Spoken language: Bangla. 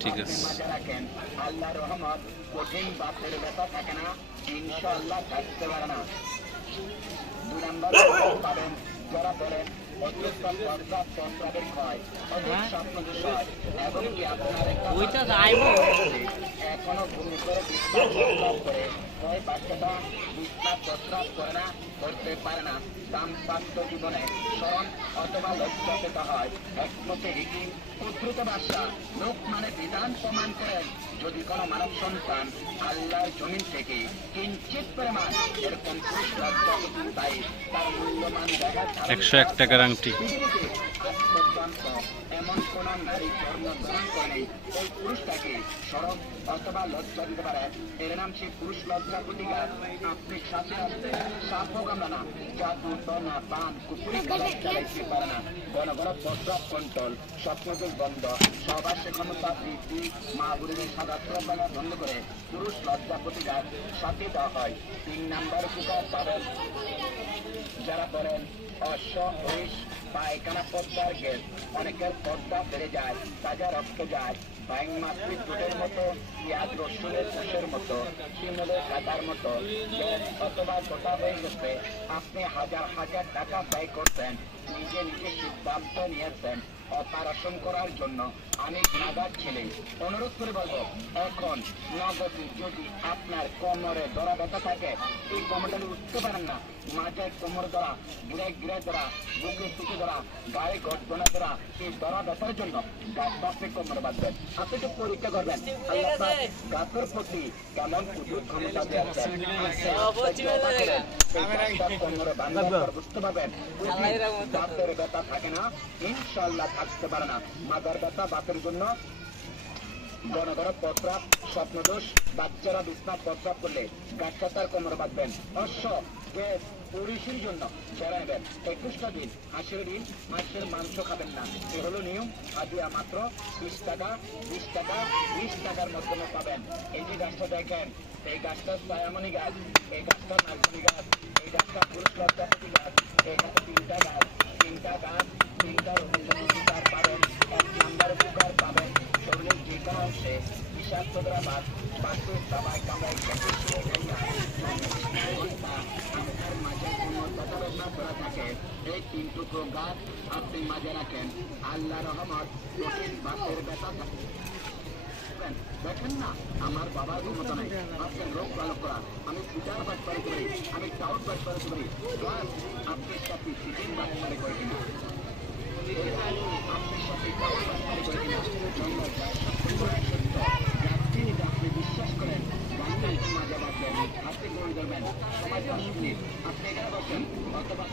ঠিক আছে। আল্লাহ রহমত, কঠিন বাতের ব্যথা থাকে না। ইনশাআল্লাহ থাকতে পারে না। যারা বলেন ওইটা যাইবো। এখনও ভূমি করে বিশ্বাস প্রস্রাব করে হয় বাচ্চাটা বিশ্বাস প্রস্রাব করে না করতে পারে না দাম্পাত্য জীবনে স্মরণ অথবা লক্ষ্য পেতে হয় একমতে উদ্ভূত ভাষা লোক মানে বিধান প্রমাণ করেন যদি কোনো মানব সন্তান আল্লাহর জমিন থেকে কিঞ্চিত পরিমাণ এরকম লজ্জা পাই তার মূল্যমান দেখা একশো এক টাকার আংটি। পৃথিবীতে এমন কোন নারী জন্মগ্রহণ করেনি ওই পুরুষটাকে সড়ক অথবা লজ্জা দিতে পারে। এর নাম সেই পুরুষ লজ্জা প্রতিকার। আপনি সাথে আসতে সাপও কামড়া না। জাদু দনা পান, কুকুরি চালাইতে পারে না। ঘন ঘন প্রস্রাব কন্ট্রোল স্বপ্নদোষ বন্ধ সবার ক্ষমতা বৃদ্ধি মা বুড়িদের সাদা প্রবাহ বন্ধ করে। পুরুষ লজ্জা প্রতিকার সাথে দেওয়া হয়। তিন নাম্বার উপকার পাবেন। যারা বলেন অশ্ব পায়খানা পদ্মার গ্যাস অনেকের পদ্মা বেড়ে যায়, তাজা রক্ত যায়। বাইং মাতৃ দুধের মতো, পেঁয়াজ রসুনের কোষের মতো, শিমলের কাটার মতো। গ্যাস অথবা গোটা হয়ে গেছে। আপনি হাজার হাজার টাকা ব্যয় করতেন নিজে নিজে সিদ্ধান্ত নিয়েছেন। অপারেশন করার জন্য আমি নাগাদ ছেলে অনুরোধ করে বলব, এখন নগদে যদি আপনার কোমরে ধরা ব্যথা থাকে, এই কোমরটা উঠতে পারেন না। মাঝে কোমর ধরা গিরে গিরে ধরা বুকে সুখে ধরা গায়ে গর্দনা ধরা এই ধরা ব্যথার জন্য গাছবাসে কোমর বাঁধবেন। আপনি একটু পরীক্ষা করবেন। গাছের প্রতি কেমন ক্ষমতা পর বুঝতে পারবেন? বাপের ব্যথা থাকে না ইনশাল্লাহ থাকতে পারে না। মাদার ব্যথা বাপের জন্য ঘন প্রস্রাব স্বপ্নদোষ, বাচ্চারা বিছনা প্রস্রাব করলে গাছটা তার কোমর বাঁধবেন। অশ্ব, গ্যাস পরিশির জন্য ছেড়ে নেবেন একুশটা দিন, হাঁসের দিন হাঁসের মাংস খাবেন না। এ হলো নিয়ম। হাজিয়া মাত্র বিশ টাকা বিশ টাকা, বিশ টাকার মাধ্যমে পাবেন। এই যে গাছটা দেখেন, এই গাছটা ছায়ামণি গাছ, এই গাছটা নারকলি গাছ, এই গাছটা পুরুষ গাছ, এই গাছে তিনটা গাছ তিনটা গাছ তিনটা উপকার পাবেন এক নাম্বার উপকার পাবেন শরীরের যে কোনো অংশে বিষাক্ত দ্রাবাদ বাস্তু দাবায় কামড়ায় কেটে শুয়ে খাইয়া আপনার মাঝে কোনো ব্যথা বেদনা করা থাকে এই তিন টুকরো গাছ আপনি মাঝে রাখেন আল্লাহ রহমত কঠিন বাতের ব্যথা দেখেন না আমার বাবার ক্ষমতা নাই আপনি রোগ ভালো করা আমি সুগার বাদ করে করি আমি টাউট বাদ করে করি প্লাস আপনি সাথে চিকেন বাদ করে করি কিনা আপনার সাথে টাউট বাদ করে করি অথবা